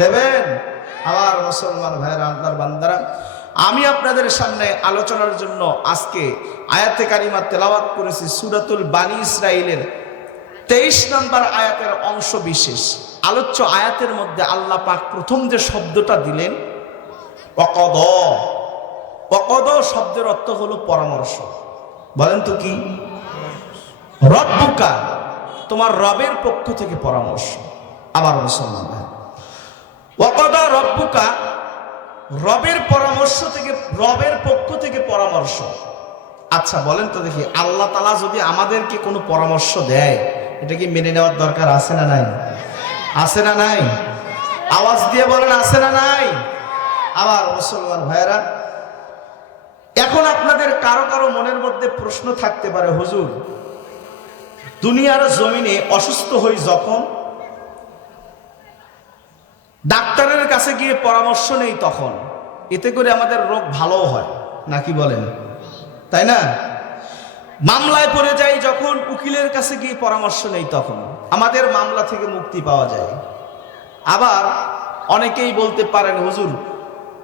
দেবেন? আমার মুসলমান ভাইরা, আল্লাহর বান্দারা, আমি আপনাদের সামনে আলোচনার জন্য আজকে আয়াতে কারিমা তেলাওয়াত করেছি সূরাতুল বানী ইসরাঈলের 23 নম্বর আয়াতের অংশ বিশেষ। আলোচ্য আয়াতের মধ্যে আল্লাহ পাক প্রথম যে শব্দটা দিলেন ওয়াকদ, ওয়াকদ শব্দের অর্থ হলো পরামর্শ। বলেন তো কি? রব্বুকা, তোমার রবের পক্ষ থেকে পরামর্শ। আমার মুসলমান ভাই, ওয়াকদ রব্বুকা, রবের পরামর্শ থেকে, রবের পক্ষ থেকে পরামর্শ। আচ্ছা বলেন তো দেখি, আল্লাহ তাআলা যদি আমাদেরকে কোনো পরামর্শ দেয়, এটা কি মেনে নেওয়ার দরকার আছে না নাই? আছে না নাই? আওয়াজ দিয়ে বলেন আছে না নাই? আমার মুসলমান ভাইয়েরা, এখন আপনাদের কারো কারো মনের মধ্যে প্রশ্ন থাকতে পারে, হুজুর দুনিয়ার জমিনে অসুস্থ হই যখন, ডাক্তারের কাছে গিয়ে পরামর্শ নেই তখন, এতে করে আমাদের রোগ ভালো হয় নাকি বলেন? তাই না? মামলায় পড়ে যাই যখন, উকিলের কাছে গিয়ে পরামর্শ নেই তখন আমাদের মামলা থেকে মুক্তি পাওয়া যায়। আবার অনেকেই বলতে পারেন, হুজুর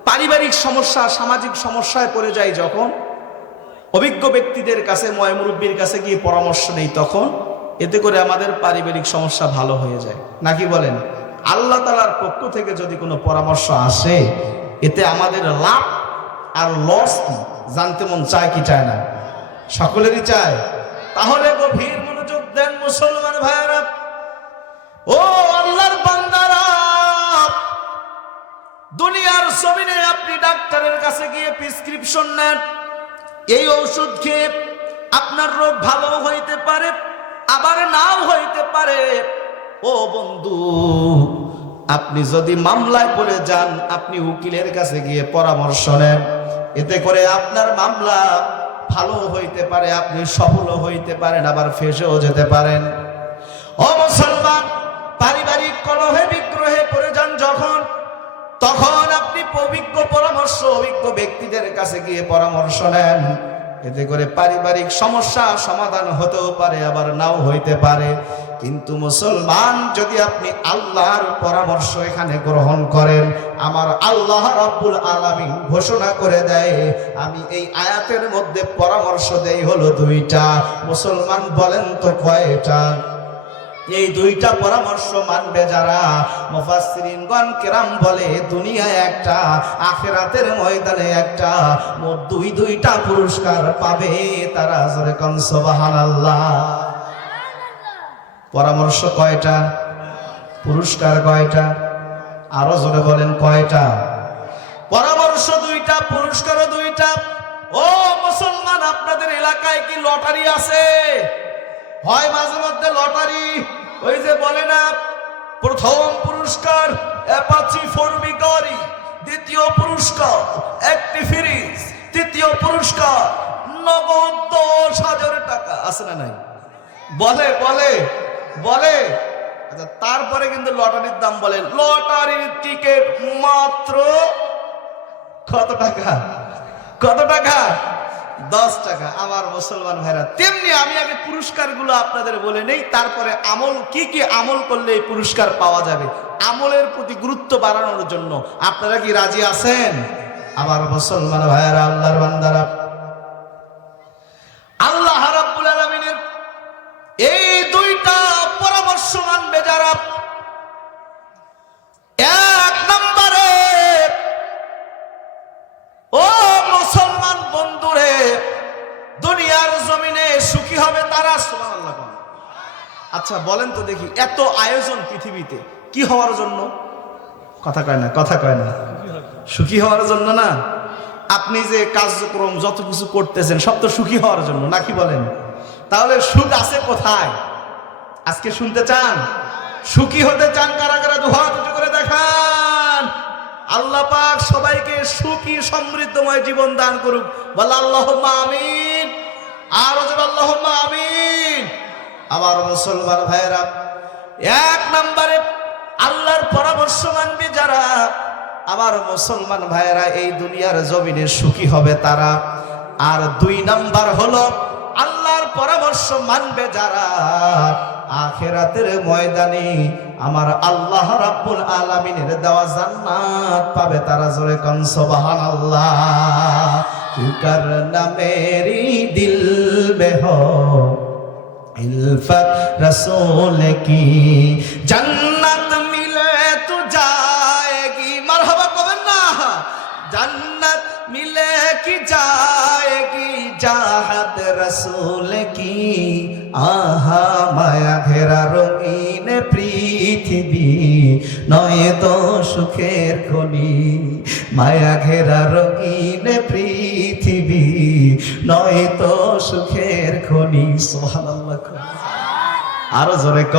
পারিবারিক সমস্যা, সামাজিক সমস্যায় পড়ে যাই যখন, অভিজ্ঞ ব্যক্তিদের কাছে, মুরব্বীর কাছে গিয়ে পরামর্শ নেই তখন, এতে করে আমাদের পারিবারিক সমস্যা ভালো হয়ে যায় নাকি বলেন? আল্লাহ তাআলার পক্ষ থেকে যদি কোনো পরামর্শ আসে, এতে আমাদের লাভ আর লস কি জানতে মন চায় কি চায় না? সকলেরই চায়। তাহলে গভীর মনোযোগ দেন মুসলমান ভাইয়েরা, ও আল্লাহর বান্দারা, দুনিয়ার জমিনে আপনি ডাক্তারের কাছে গিয়ে প্রেসক্রিপশন নেন, এই ঔষধ খেয়ে আপনার রোগ ভালো হইতে পারে, আবার নাও হইতে পারে। ও বন্ধু, আপনি যদি মামলায় পড়ে যান, আপনি উকিলের কাছে গিয়ে পরামর্শ নেন, এতে করে আপনার মামলা ভালো হইতে পারে, আপনি সফল হইতে পারেন, আবার ফেঁসেও যেতে পারেন। ও মুসলমান, পারিবারিক কলহে বিগ্রহে পড়ে যান যখন, তখন আপনি অভিজ্ঞ পরামর্শ, অভিজ্ঞ ব্যক্তিদের কাছে গিয়ে পরামর্শ নেন, এতে করে পারিবারিক সমস্যা সমাধান হতেও পারে, আবার নাও হইতে পারে। কিন্তু মুসলমান, যদি আপনি আল্লাহর পরামর্শ এখানে গ্রহণ করেন, আমার আল্লাহ রাব্বুল আলামিন ঘোষণা করে দেয়, আমি এই আয়াতের মধ্যে পরামর্শ দেই হলো দুইটা। মুসলমান বলেন তো কয়টা? এই দুইটা পরামর্শ মানবে যারা, মুফাসসিরিনগণ কেরাম বলে দুনিয়ায় একটা, আখিরাতের ময়দানে একটা, মোট দুইটা পুরস্কার পাবে তারা। জোরে কোন সুবহানাল্লাহ। পরামর্শ কয়টা? পুরস্কার কয়টা? আরো জোরে বলেন কয়টা? পরামর্শ দুইটা, পুরস্কার দুইটা। ও মুসলমান, আপনাদের এলাকায় কি লটারি আছে? হয় মাঝে মধ্যে লটারি, ওই যে বলে না, প্রথম পুরস্কার অ্যাপাচি 4B গাড়ি, দ্বিতীয় পুরস্কার একটি ফ্রিজ, তৃতীয় পুরস্কার নগদ 10,000 টাকা। আছে না নাই? বলে বলে বলে। আচ্ছা, তারপরে কিন্তু লটারির দাম বলে, লটারির টিকিট মাত্র কত টাকা? কত টাকা? 10 টাকা। আমার মুসলমান ভাইরা, তেমনি আমি আগে পুরস্কারগুলো আপনাদের বলে নেই, তারপরে আমল, কি কি আমল করলে এই পুরস্কার পাওয়া যাবে, আমলের প্রতি গুরুত্ব বাড়ানোর জন্য। আপনারা কি রাজি আছেন? আমার মুসলমান ভাইরা, আল্লাহর বান্দারা, আল্লাহ রাব্বুল আলামিনের এই দুইটা পরামর্শ মানবে যারা, এক নম্বরে, ও মুসলমান বন্ধুরে, দুনিয়ার জমিনে সুখী হবে তারা। সুবহানাল্লাহ। আচ্ছা বলেন তো দেখি, এত আয়োজন পৃথিবীতে কি হওয়ার জন্য? কথা কয় না, কথা কয় না। সুখী হওয়ার জন্য না? আপনি যে কার্যক্রম যত কিছু করতেছেন সব তো সুখী হওয়ার জন্য নাকি বলেন? তাহলে সুখ আছে কোথায় আজকে শুনতে চান? সুখী হতে চান কারা কারা? দুহাত উঁচু করে দেখান। আল্লাহ পাক সবাইকে সুখী সমৃদ্ধময় জীবন দান করুক। বলে আল্লাহুম্মা আমিন। আর আল্লাহুম্মা আমিন। আমার মুসলমান ভাইরা, এক নম্বরে আল্লাহর পরামর্শ মানবে যারা, আমার মুসলমান ভাইরা, এই দুনিয়ার জমিনে সুখী হবে তারা। আর 2 নাম্বার হলো আল্লাহর পরামর্শ মানবে যারা, আখিরাতের ময়দানে আমার আল্লাহ রাব্বুল আলামিনের দেওয়া জান্নাত পাবে তারা। জোরে কোন সুবহানাল্লাহ। क्यों करना मेरी दिल में हो इल्फत रसूल की जन्नत मिले तो जाएगी मरहबा कबन ना जन्नत मिले कि जाएगी चाहत रसूल की आहा माया घेरा रंगीन पृथ्वी नय तो सुखेर खनि माया घेरा रंगीन पृथ्वी नय तो सुखेर खनि सुबहानाल्लाह। आरो जोरे क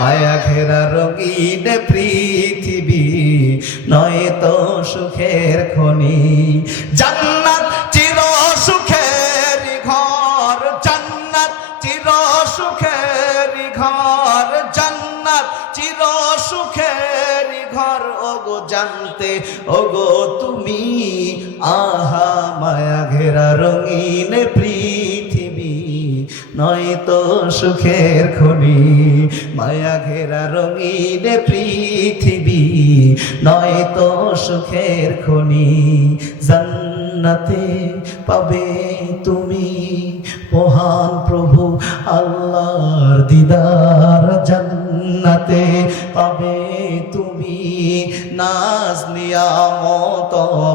माया घेरा रंगीन पृथ्वी नय तो सुखेर खनि जन्नत चिर सुखेर घर जन्नत चिर सुखेर घर जन्नत चिर सुखेर घर ओगो जानते ओगो तुमी आहा माया घेरा रंगीन पृथ्वी नय तो सुखेर खनि माया घेरा रंगीन पृथ्वी नय तो सुखेर खनि जन्नते पाबे तुमी মহান প্রভু আল্লাহর দিদার জান্নাতে পাবে তুমি নাজ নিয়ামত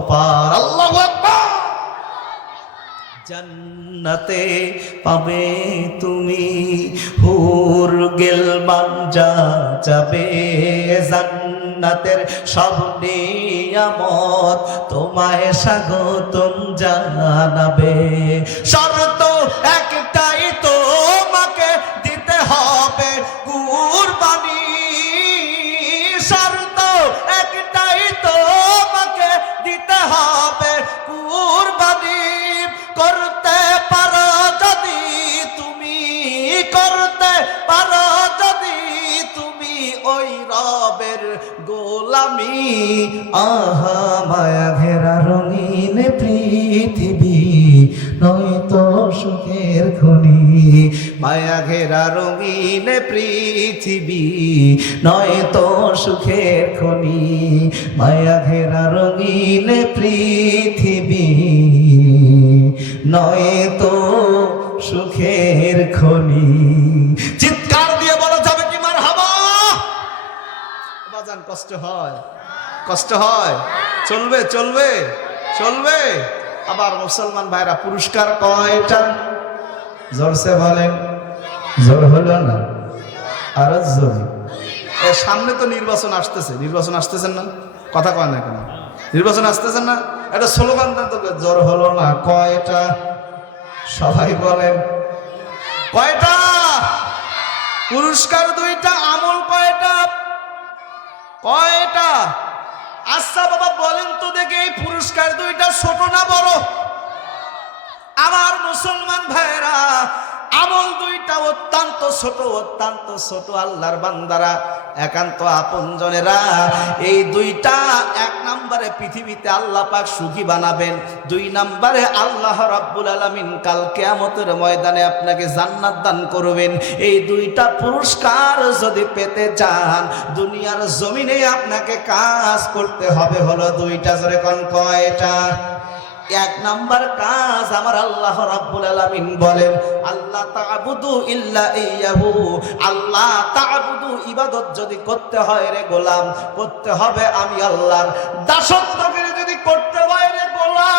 পার আল্লাহু আকবার জান্নাতে পাবে তুমি হুর গেলমান যা যাবে জান্নাতের সব নিয়ামত তোমায় স্বাগতম জানাবে শর্ত একটাই তোমাকে দিতে হবে কুরবানি শর্ত একটাই তোমাকে দিতে হবে কুরবানি করতে পারো যদি তুমি করতে পারো যদি তুমি ওই রবের গোলামি আহা মায়া ঘেরা রঙিন পৃথিবী নয় তো সুখের খনি মায়া ঘেরা রঙিন পৃথিবী নয় তো সুখের খনি মায়া ঘেরা রঙিন পৃথিবী নয় তো সুখের খনি চিৎকার দিয়ে বলা যাবে কি মারহাবা বাজান কষ্ট হয় কষ্ট হয় চলবে চলবে চলবে আবার মুসলমান ভাইরা পুরস্কার কয়টা জোরসে বলেন জোর হলো না আরো জোরে এর সামনে তো নির্বাচন আসতেছেন না কথা কয় না কেন নির্বাচন আসতেছেন না এটা স্লোগান দেন তো জোর হলো না কয়টা সবাই বলেন কয়টা পুরস্কার দুইটা আমল কয়টা কয়টা আচ্ছা বাবা বলেন তো দেখে এই পুরস্কার দুইটা ছোট না বড় আমার মুসলমান ভাইরা আমল দুইটা অত্যন্ত ছোট আল্লাহর বান্দারা একান্ত আপনজনেরা এই দুইটা এক নম্বরে পৃথিবীতে আল্লাহ পাক সুখী বানাবেন দুই নম্বরে আল্লাহ রাব্বুল আলামিন কাল কিয়ামতের ময়দানে আপনাকে জান্নাত দান করবেন এই দুইটা পুরস্কার যদি পেতে চান দুনিয়ার জমিনে আপনাকে কাজ করতে হবে হলো দুইটা জোরে কোন কয়টা এক নাম্বার কাজ আমার আল্লাহ রাব্বুল আলামিন বলেন আল্লাহ তা'বুদু ইল্লা ইয়াহু আল্লাহ তা'বুদু ইবাদত যদি করতে হয় রে গোলাম করতে হবে আমি আল্লাহর দাসত্ব করে যদি করতে হয় রে গোলাম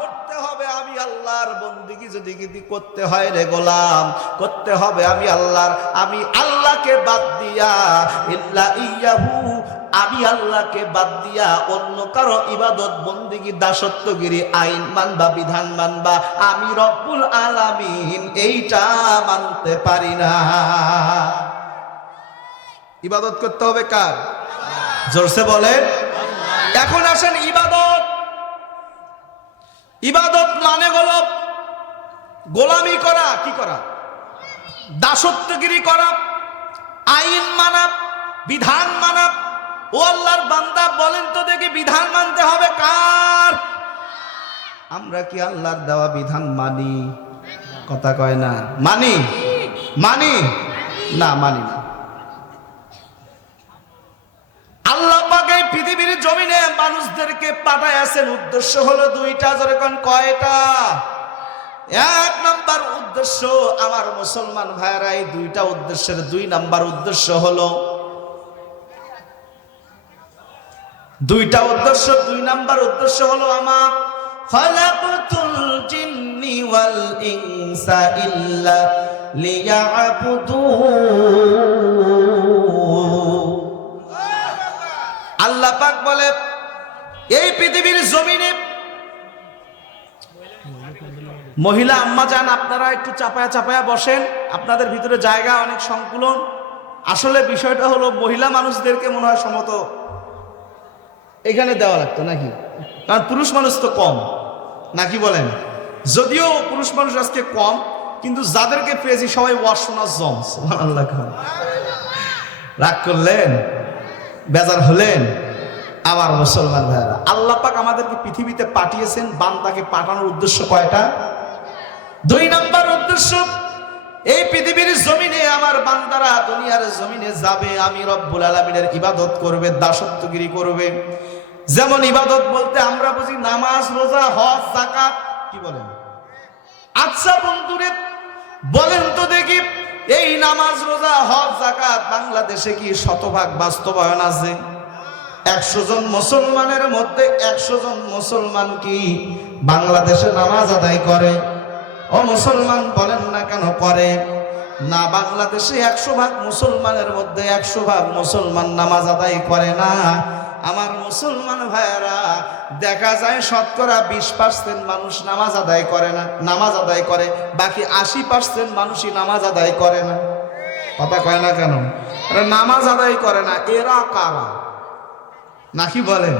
করতে হবে আমি আল্লাহর বন্দেগী যদি করতে হয় রে গোলাম করতে হবে আমি আল্লাহকে বাদ দিয়া ইল্লা ইয়াহু আমি আল্লাহকে বাদ দিয়া অন্য কারো ইবাদত বন্দেগী দাসত্বগিরি আইন মানবা বিধান মানবা আমি রব্বুল আলামিন এইটা মানতে পারি না ইবাদত করতে হবে কার জোরসে বলেন এখন আসেন ইবাদত মানে হলো গোলামি করা কি করা দাসত্বগিরি করা আইন মানা বিধান মানা ও আল্লাহর বান্দা বলেন তো দেখি বিধান মানতে হবে কার আমরা কি আল্লাহর দেওয়া বিধান মানি কথা কয় না। মানি মানি না, মানি না। আল্লাহ পাক এই পৃথিবীর জমিনে মানুষদেরকে পাঠাইছেন, উদ্দেশ্য হলো দুইটা। যেরকম কয়টা? এক নাম্বার উদ্দেশ্য, আমার মুসলমান ভাইরা, এই দুইটা উদ্দেশ্যের দুই নাম্বার উদ্দেশ্য হলো, দুইটা উদ্দেশ্য, দুই নাম্বার উদ্দেশ্য হলো আমার খালাকাতুল জিন্নি ওয়াল ইনসা ইল্লা লিয়াবুদুন। আল্লাহ পাক বলে এই পৃথিবীর জমিনে মহিলা আম্মা যান, আপনারা একটু চাপায়া চাপায়া বসেন, আপনাদের ভিতরে জায়গা অনেক সংকুলন। আসলে বিষয়টা হলো মহিলা মানুষদেরকে মনে হয় সমত এখানে দেওয়া লাগতো নাকি, কারণ পুরুষ মানুষ তো কম নাকি বলেন? যদিও পুরুষ মানুষ আজকে কম, কিন্তু যাদেরকে পেয়েছি সবাই ওয়াশোনার জম। সুবহানাল্লাহ। রাগ করলেন, বেজার হলেন? আমার মুসলমান ভাইরা, আল্লাহ পাক আমাদেরকে পৃথিবীতে পাঠিয়েছেন, বান্দাকে পাঠানোর উদ্দেশ্য কয়টা? দুই নাম্বার উদ্দেশ্য, এই পৃথিবীর জমিনে আমার বান্দারা দুনিয়ার জমিনে যাবে, আমি রব্বুল আলামিনের ইবাদত করবে, দাসত্বগিরি করবে। যেমন ইবাদত বলতে আমরা বুঝি নামাজ, রোজা, হজ, যাকাত, কি বলেন? আচ্ছা বন্ধুরে বলেন তো দেখি, এই নামাজ, রোজা, হজ, যাকাত বাংলাদেশে কি শতভাগ বাস্তবায়ন আছে? 100 জন মুসলমানের মধ্যে 100 জন মুসলমান কি বাংলাদেশে নামাজ আদায় করে? ও মুসলমান বলেন না কেন করে না? বাংলাদেশে 100 ভাগ মুসলমানের মধ্যে 100 ভাগ মুসলমান নামাজ আদায় করে না। আমার মুসলমান ভাইয়েরা, দেখা যায় শতকরা 20% মানুষ নামাজ আদায় করে না, নামাজ আদায় করে, বাকি 80% মানুষই নামাজ আদায় করে না। কথা কয় না কেন? নামাজ আদায় করে না, এরা কারা নাকি বলেন?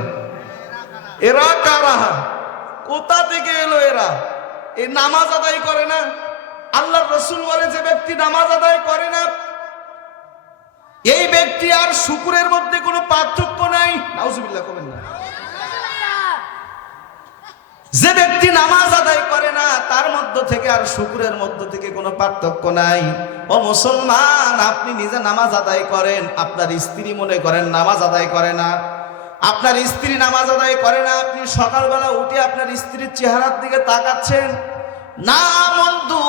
এরা কারা? কোথা থেকে এলো এরা? এই নামাজ আদায় করে না। আল্লাহর রাসূল বলে, যে ব্যক্তি নামাজ আদায় করে না এই ব্যক্তি আর শুকরের মধ্যে কোনো পার্থক্য নাই। নাউজুবিল্লাহ করেন না। যে ব্যক্তি নামাজ আদায় করে না তার মধ্য থেকে আর শুকরের মধ্য থেকে কোনো পার্থক্য নাই। ও মুসলমান, আপনি নিজে নামাজ আদায় করেন, আপনার স্ত্রী মনে করেন নামাজ আদায় করে না, আপনার স্ত্রী নামাজ আদায় করে না, আপনি সকালবেলা উঠে আপনার স্ত্রীর চেহারার দিকে তাকাচ্ছেন না বন্ধু,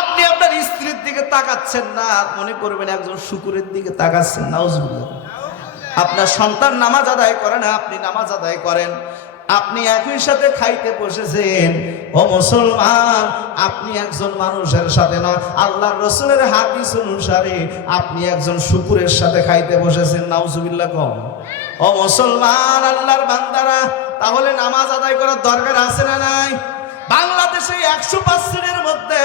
আপনি আপনার স্ত্রীর দিকে তাকাচ্ছেন না, মনে করবেন একজন শুকুরের দিকে তাকাচ্ছেন। নাউজুবিল্লাহ। আপনার সন্তান নামাজ আদায় করে না, আপনি নামাজ আদায় করেন, আপনি একই সাথে খাইতে বসেছেন। ও মুসলমান, আপনি একজন মানুষের সাথে না, আল্লাহর রাসূলের হাদিস অনুসারে আপনি একজন শুকুরের সাথে খাইতে বসেছেন। নাউজুবিল্লাহ কম। ও মুসলমান, আল্লাহর বান্দারা, তাহলে নামাজ আদায় করার দরকার আছে না নাই? বাংলাদেশে 100%-এর মধ্যে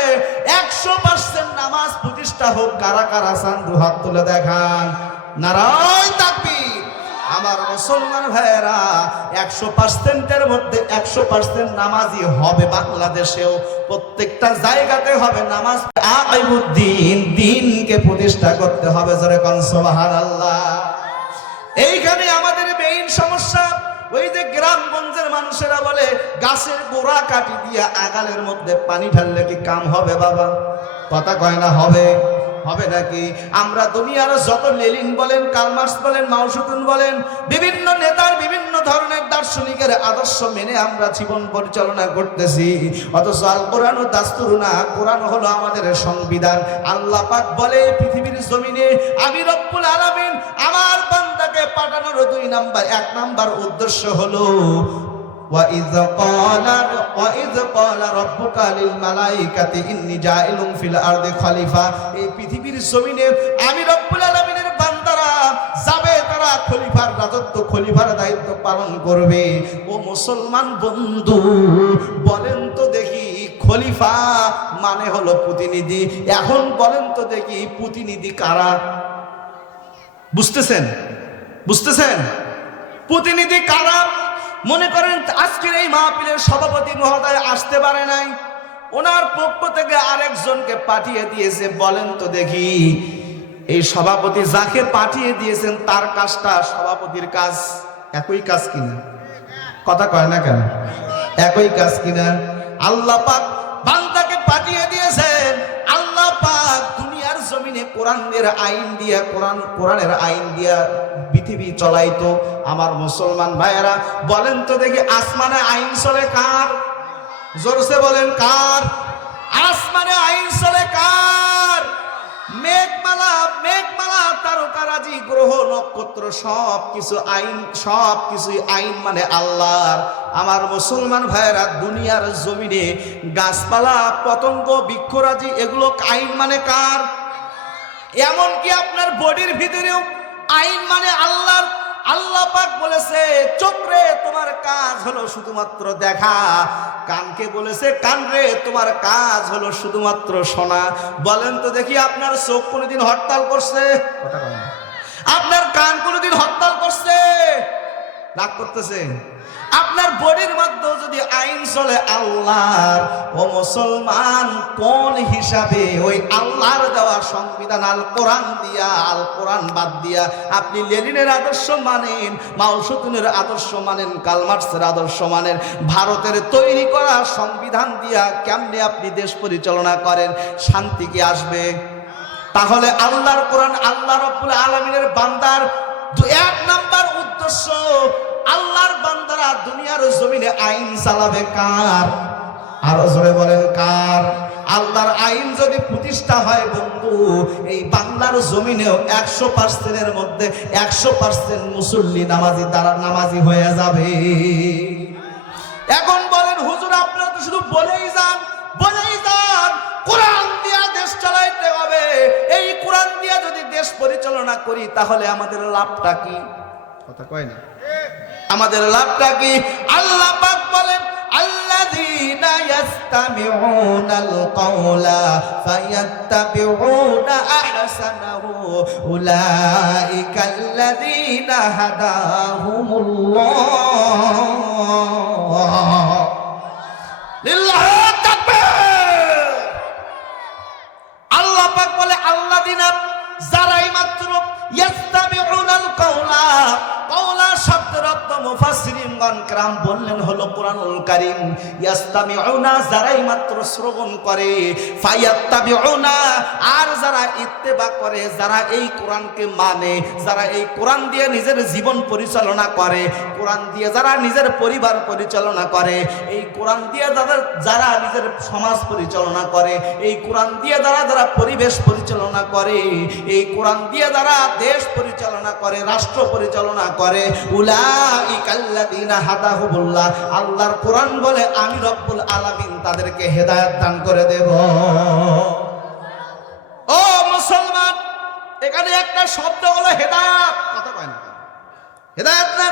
100% নামাজ প্রতিষ্ঠা হোক। কারা কারা চান? হাত তুলে দেখান। নারায়ে তাকবীর। আমার মুসলমান ভাইয়েরা, 100%-এর মধ্যে 100% নামাজি হবে বাংলাদেশেও, প্রত্যেকটা জায়গাতে হবে নামাজ। আকিমুদ্দিন, দিনকে প্রতিষ্ঠা করতে হবে। জোরে কোন সুবহানাল্লাহ। এইখানে আমাদের মেইন সমস্যা। ওই যে গ্রামগঞ্জের মানুষেরা বলে, গাছের গোড়া কাটি দিয়ে আগালের মধ্যে পানি ঢাললে কি কাম হবে বাবা? কথা কয় না হবে? হবে নাকি? আমরা দুনিয়ার যত লেনিন বলেন, কার্ল মার্কস বলেন, মাও সেতুং বলেন, বিভিন্ন নেতার বিভিন্ন ধরনের দার্শনিকের আদর্শ মেনে আমরা জীবন পরিচালনা করতেছি, অথচ আল কোরআন ও দাস্তুরুনা, কোরআন হলো আমাদের সংবিধান। আল্লাহ পাক বলে, পৃথিবীর জমিনে আমি রব্বুল আলামিন আমার বান্দাকে পাঠানোর এক নাম্বার উদ্দেশ্য হলো وَإِذْ قَالَ رَبُّكَ لِلْمَلَائِكَةِ إِنِّي جَاعِلٌ فِي الْأَرْضِ خَلِيفَةً। এই পৃথিবীর জমিনে আমি রব্বুল আলামিনের বান্দারা যাবে, তারা খলিফার রাজত্ব, খলিফার দায়িত্ব পালন করবে। ও মুসলমান বন্ধু, বলেন তো দেখি, খলিফা মানে হলো প্রতিনিধি। এখন বলেন তো দেখি, প্রতিনিধি কারা? বুঝতেছেন? বুঝতেছেন? প্রতিনিধি কারা? মনে করেন আজকের এই মাহফিলের সভাপতি মহোদয় আসতে পারে নাই, ওনার পক্ষ থেকে আরেকজনকে পাঠিয়ে দিয়েছে। বলেন তো দেখি, এই সভাপতি যাকে পাঠিয়ে দিয়েছেন তার কাজটা সভাপতির কাজ একই কাজ কিনা? কথা কয় না কেন? একই কাজ কিনা? আল্লাহ পাক বান্দাকে পাঠিয়ে দিয়ে কোরআনের আইন দিয়া কোরআনের আইন দিয়া পৃথিবী চলাইতো। আমার মুসলমান ভাইয়েরা বলেন তো দেখি, আসমানে আইন চলে কার? জোরসে বলেন কার? আসমানে আইন চলে কার? মেঘমালা তারকারাজি গ্রহ নক্ষত্র সবকিছুই আইন মানে আল্লাহর। আমার মুসলমান ভাইয়েরা দুনিয়ার জমিনে গাছপালা পতঙ্গ বৃক্ষরাজি এগুলো আইন মানে কার? এমনকি আপনার বডির ভিতরেও আইন মানে আল্লাহর। আল্লাহ পাক বলেছে চোখ রে তোমার কাজ হলো শুধুমাত্র দেখা, কানকে বলেছে কান রে তোমার কাজ হলো শুধুমাত্র শোনা। বলেন তো দেখি, আপনার চোখ কোনোদিন হরতাল করছে? আপনার কান কোনোদিন হরতাল করছে? রাগ করতেছে? আপনার বডির মধ্যে যদি আইন চলে আল্লাহর, ও মুসলমান কোন হিসাবে ওই আল্লাহর দেওয়া সংবিধান আল কোরআন বাদ দিয়া আপনি লেনিনের আদর্শ মানেন, মাও সেতুনের আদর্শ মানেন, কার্ল মার্কসের আদর্শ মানেন, ভারতের তৈরি করা সংবিধান দিয়া কেমনে আপনি দেশ পরিচালনা করেন? শান্তি কি আসবে? তাহলে আল্লাহর কোরআন, আল্লাহ রাব্বুল আলামিনের বান্দার এক নাম্বার উদ্দেশ্য, আল্লাহর বান্দারা দুনিয়ার জমিনে আইন চালাবে কার? আরো জোরে বলেন কার? আল্লাহর আইন যদি প্রতিষ্ঠা হয় বন্ধু, এই বাংলার জমিনেও 100%-এর মধ্যে 100% মুসল্লি নামাজি হয়ে যাবে। এখন বলেন হুজুর, আপনারা তো শুধু বলেই যান কোরআন দিয়া দেশ চালাইতে হবে। এই কোরআন দিয়া যদি দেশ পরিচালনা করি তাহলে আমাদের লাভটা কি? কথা কয় না, আমাদের লাভটা কি? আল্লাহ পাক বলেন আল্লাযীনা ইয়াস্তামিউনাল কাওলা ফায়াত্তাবিউনা আহসানাহু উলাইকাল্লাযীনা হাদাহুমুল্লাহ। লিল্লাহি তাকবীর। আল্লাহ পাক বলে আল্লাযীনা, যারাই মাত্র ইয়াস্তামিউনাল কাওলা, কাওলা শব্দের অর্থ মুফাসসিরিনগণ کرام বললেন হলো কোরআনুল কারীম। ইয়াস্তামিউনা, যারাই মাত্র শ্রবণ করে, ফায়াত্তাবিউনা, আর যারা ইত্তেবা করে, যারা এই কোরআনকে মানে, যারা এই কোরআন দিয়ে নিজের জীবন পরিচালনা করে, কোরআন দিয়ে যারা নিজের পরিবার পরিচালনা করে, এই কোরআন দিয়ে যারা নিজের সমাজ পরিচালনা করে, এই কোরআন দিয়ে যারা পরিবেশ পরিচালনা করে, এই কোরআন দিয়ে যারা দেশ পরিচালনা করে, রাষ্ট্র পরিচালনা করে, উলাইকাল্লাযীনা হাদাহুমুল্লাহ। আল্লাহর কোরআন বলে আমি রব্বুল আলামিন তাদেরকে হেদায়েত দান করে দেব। ও মুসলমান, এখানে একটা শব্দ হলো হেদায়েত। কথা কয় না, হেদায়েত না?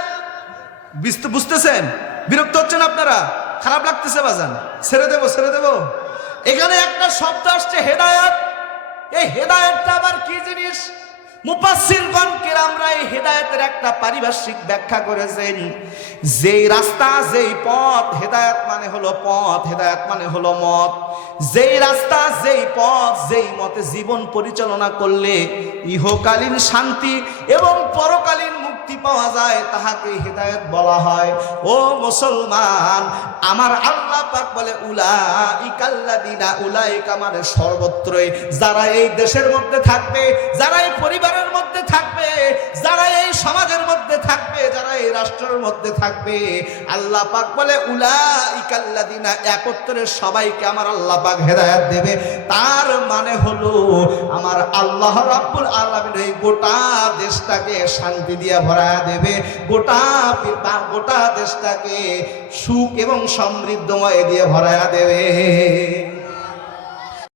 বুঝতেছেন? বিরক্ত হচ্ছেন আপনারা? খারাপ লাগতেছে বাজান? ছেড়ে দেব। এখানে একটা শব্দ আসছে হেদায়েত। এই হেদায়েতটা আবার কি জিনিস? মুফাসসিরগণ কেরামরা এই হেদায়েতের একটা পারিভাষিক ব্যাখ্যা করেছেন। যেই রাস্তা, যেই পথ, হেদায়েত মানে হলো পথ, হেদায়েত মানে হলো মত। যেই রাস্তা, যেই পথ, যেই মতে জীবন পরিচালনা করলে ইহকালীন শান্তি এবং পরকালীন মুক্তি পাওয়া যায়, তাহাকে হেদায়েত বলা হয়। ও মুসলমান, আমার আল্লাহ পাক বলে উলাইকাল্লাযীনা, উলাইকা মানে সর্বত্রই, যারা এই দেশের মধ্যে থাকবে, যারা এই পরিবারের মধ্যে থাকবে, যারা এই সমাজের মধ্যে থাকবে, যারা এই রাষ্ট্রের মধ্যে থাকবে, আল্লাহ পাক বলে উলাইকাল্লাযীনা, একত্রে সবাইকে আমার আল্লাহ পাক হেদায়েত দেবে। তার মানে হলো আমার আল্লাহ রাব্বুল আলামিন এই গোটা দেশটাকে শান্তি দিয়ে ভরায়া দেবে, গোটা দেশটাকে সুখ এবং সমৃদ্ধময় দিয়ে ভরায়া দেবে।